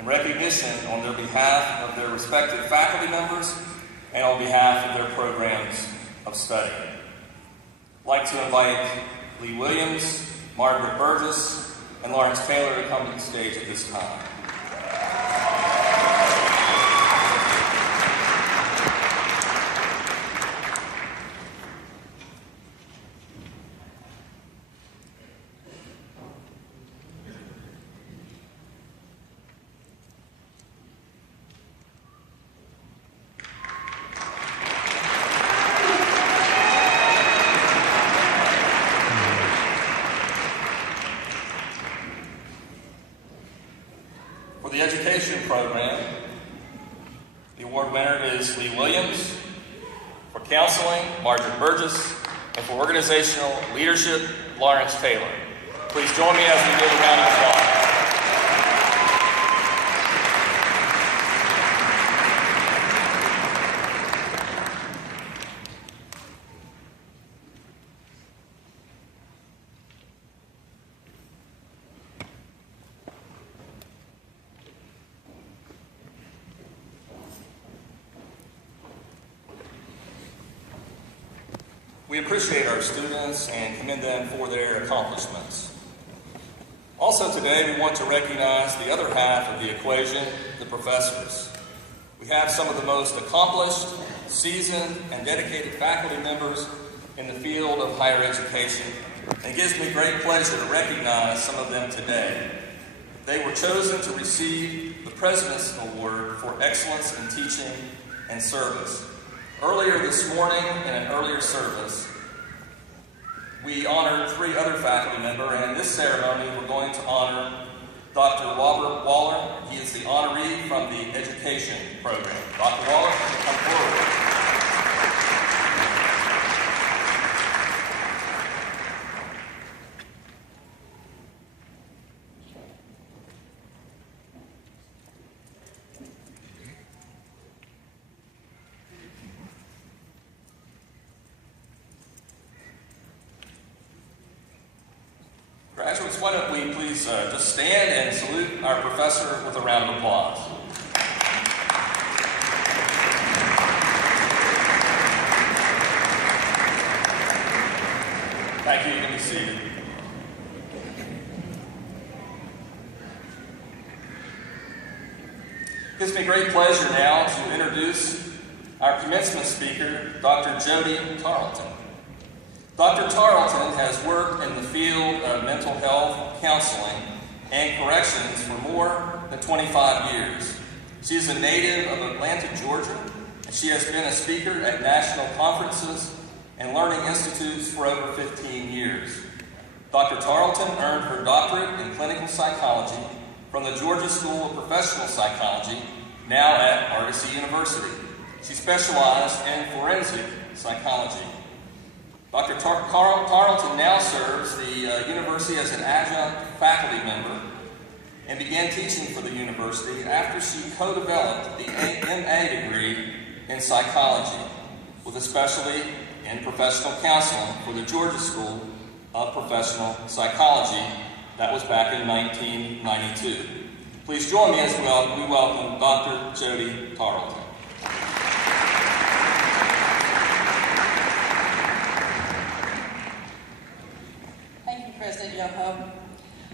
in recognition on their behalf of their respective faculty members and on behalf of their programs of study. I'd like to invite Lee Williams, Margaret Burgess, and Lawrence Taylor to come to the stage at this time. For the education program, the award winner is Lee Williams. For counseling, Margaret Burgess. And for organizational leadership, Lawrence Taylor. Please join me as we give a round of applause. We appreciate our students and commend them for their accomplishments. Also today, we want to recognize the other half of the equation, the professors. We have some of the most accomplished, seasoned, and dedicated faculty members in the field of higher education, and it gives me great pleasure to recognize some of them today. They were chosen to receive the President's Award for Excellence in Teaching and Service. Earlier this morning, in an earlier service, we honored 3 other faculty members, and in this ceremony, we're going to honor Dr. Robert Waller. He is the honoree from the education program. Dr. Waller, come forward. Graduates, why don't we please just stand and salute our professor with a round of applause. Thank you. You can be seated. It gives me great pleasure now to introduce our commencement speaker, Dr. Jody Tarleton. Dr. Tarleton has worked in the field of mental health, counseling, and corrections for more than 25 years. She is a native of Atlanta, Georgia, and she has been a speaker at national conferences and learning institutes for over 15 years. Dr. Tarleton earned her doctorate in clinical psychology from the Georgia School of Professional Psychology, now at Argosy University. She specialized in forensic psychology. Dr. Tarleton now serves the university as an adjunct faculty member and began teaching for the university after she co-developed the MA degree in psychology with a specialty in professional counseling for the Georgia School of Professional Psychology. That was back in 1992. Please join me as we welcome Dr. Jody Tarleton. President Yoho.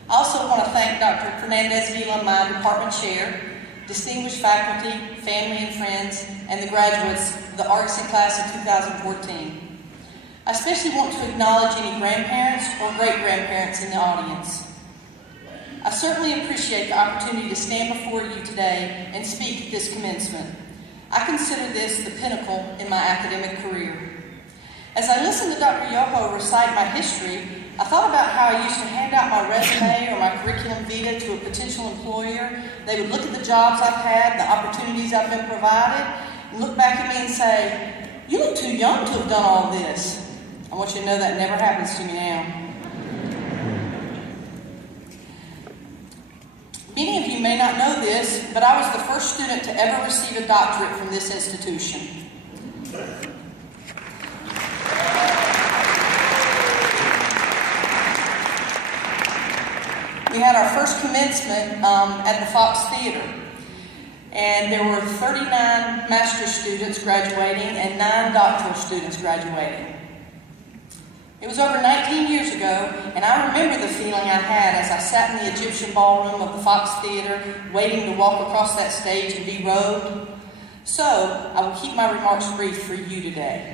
I also want to thank Dr. Fernandez-Vila, my department chair, distinguished faculty, family and friends, and the graduates of the Argosy class of 2014. I especially want to acknowledge any grandparents or great-grandparents in the audience. I certainly appreciate the opportunity to stand before you today and speak at this commencement. I consider this the pinnacle in my academic career. As I listened to Dr. Yoho recite my history, I thought about how I used to hand out my resume or my curriculum vitae to a potential employer. They would look at the jobs I've had, the opportunities I've been provided, and look back at me and say, "You look too young to have done all this." I want you to know that never happens to me now. Many of you may not know this, but I was the first student to ever receive a doctorate from this institution. we had our first commencement at the Fox Theater. And there were 39 master's students graduating and 9 doctoral students graduating. It was over 19 years ago, and I remember the feeling I had as I sat in the Egyptian ballroom of the Fox Theater, waiting to walk across that stage and be robed. So, I will keep my remarks brief for you today.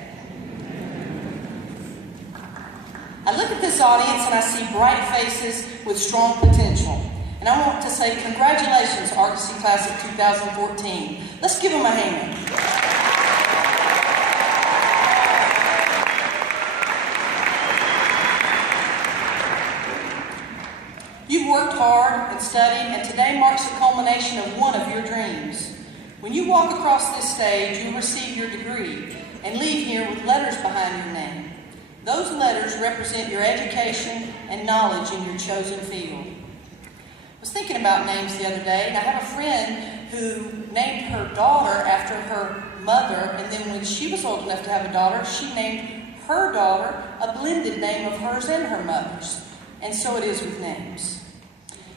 I look at this audience and I see bright faces with strong potential. And I want to say congratulations, Argosy Class of 2014. Let's give them a hand. You've worked hard and studied, and today marks the culmination of one of your dreams. When you walk across this stage, you'll receive your degree and leave here with letters behind your name. Those letters represent your education and knowledge in your chosen field. I was thinking about names the other day, and I have a friend who named her daughter after her mother, and then when she was old enough to have a daughter, she named her daughter a blended name of hers and her mother's. And so it is with names.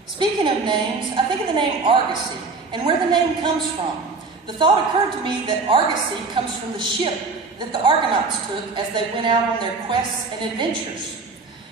Speaking of names, I think of the name Argosy and where the name comes from. The thought occurred to me that Argosy comes from the ship that the Argonauts took as they went out on their quests and adventures.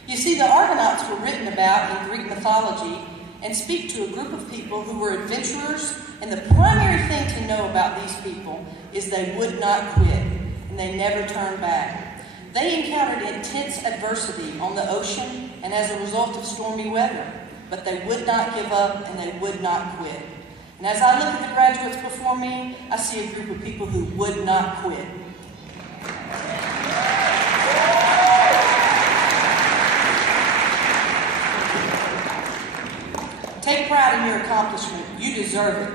You see, the Argonauts were written about in Greek mythology and speak to a group of people who were adventurers, and the primary thing to know about these people is they would not quit, and they never turned back. They encountered intense adversity on the ocean and as a result of stormy weather, but they would not give up and they would not quit. And as I look at the graduates before me, I see a group of people who would not quit. Take pride in your accomplishment. You deserve it.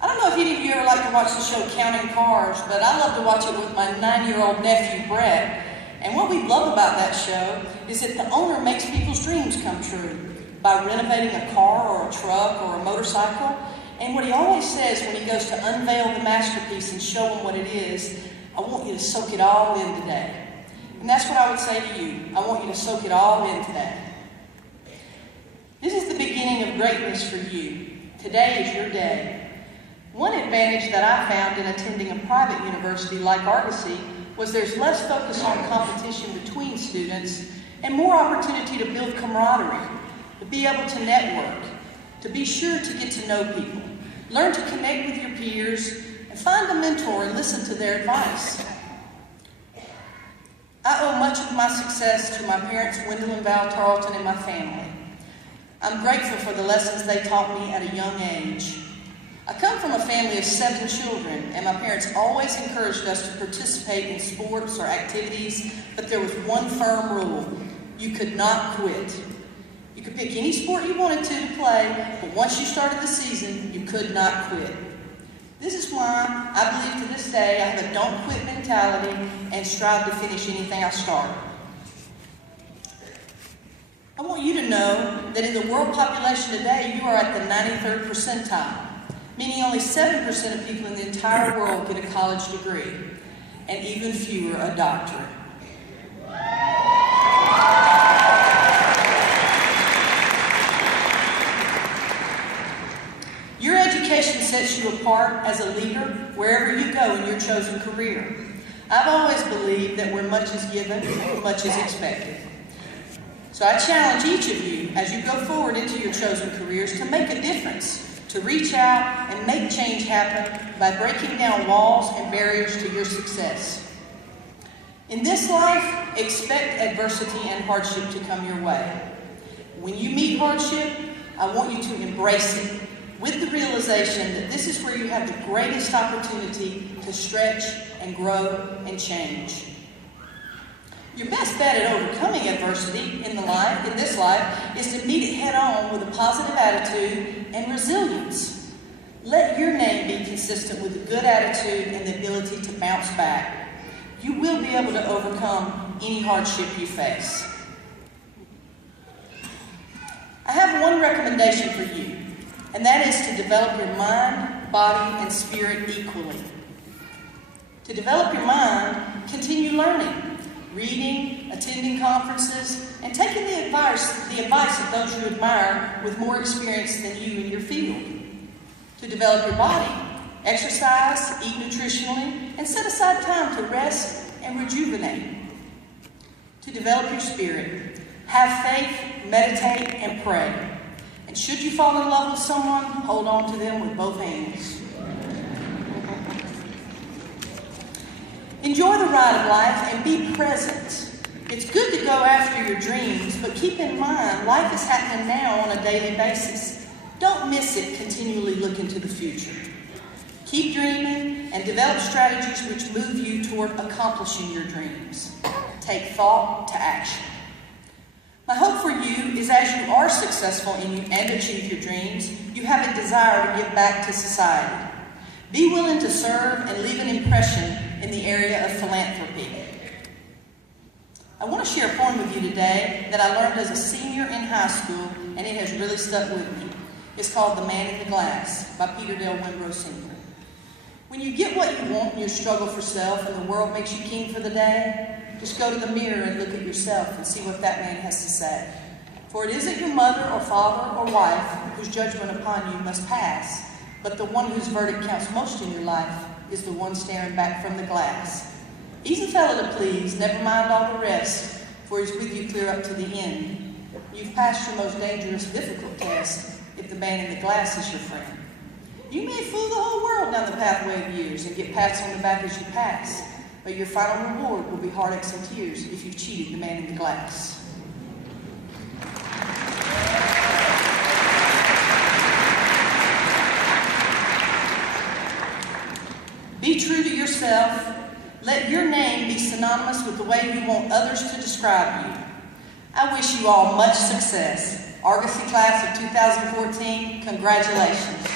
I don't know if any of you ever like to watch the show Counting Cars, but I love to watch it with my 9-year-old nephew, Brett. And what we love about that show is that the owner makes people's dreams come true by renovating a car or a truck or a motorcycle. And what he always says when he goes to unveil the masterpiece and show them what it is, I want you to soak it all in today. And that's what I would say to you. I want you to soak it all in today. This is the beginning of greatness for you. Today is your day. One advantage that I found in attending a private university like Argosy was there's less focus on competition between students and more opportunity to build camaraderie, to be able to network, to be sure to get to know people, learn to connect with your peers, and find a mentor and listen to their advice. I owe much of my success to my parents, Wendell and Val Tarleton, and my family. I'm grateful for the lessons they taught me at a young age. I come from a family of 7 children, and my parents always encouraged us to participate in sports or activities, but there was one firm rule: you could not quit. You could pick any sport you wanted to play, but once you started the season, you could not quit. This is why I believe to this day I have a don't quit mentality and strive to finish anything I start. I want you to know that in the world population today, you are at the 93rd percentile, meaning only 7% of people in the entire world get a college degree, and even fewer a doctorate. Your education sets you apart as a leader wherever you go in your chosen career. I've always believed that where much is given, much is expected. So I challenge each of you as you go forward into your chosen careers to make a difference, to reach out and make change happen by breaking down walls and barriers to your success. In this life, expect adversity and hardship to come your way. When you meet hardship, I want you to embrace it with the realization that this is where you have the greatest opportunity to stretch and grow and change. Your best bet at overcoming adversity in this life is to meet it head on with a positive attitude and resilience. Let your name be consistent with a good attitude and the ability to bounce back. You will be able to overcome any hardship you face. I have one recommendation for you, and that is to develop your mind, body, and spirit equally. To develop your mind, continue learning. reading, attending conferences, and taking the advice of those you admire with more experience than you in your field. To develop your body, exercise, eat nutritionally, and set aside time to rest and rejuvenate. To develop your spirit, have faith, meditate, and pray. And should you fall in love with someone, hold on to them with both hands. Enjoy the ride of life and be present. It's good to go after your dreams, but keep in mind, life is happening now on a daily basis. Don't miss it continually looking to the future. Keep dreaming and develop strategies which move you toward accomplishing your dreams. Take thought to action. My hope for you is as you are successful and achieve your dreams, you have a desire to give back to society. Be willing to serve and leave an impression in the area of philanthropy. I want to share a poem with you today that I learned as a senior in high school, and it has really stuck with me. It's called The Man in the Glass by Peter Dale Windrow Sr. When you get what you want in your struggle for self and the world makes you king for the day, just go to the mirror and look at yourself and see what that man has to say. For it isn't your mother or father or wife whose judgment upon you must pass, but the one whose verdict counts most in your life is the one staring back from the glass. Easy fellow to please, never mind all the rest, for he's with you clear up to the end. You've passed your most dangerous, difficult test if the man in the glass is your friend. You may fool the whole world down the pathway of years and get pats on the back as you pass, but your final reward will be heartaches and tears if you've cheated the man in the glass. Be true to yourself. Let your name be synonymous with the way you want others to describe you. I wish you all much success. Argosy class of 2014, congratulations.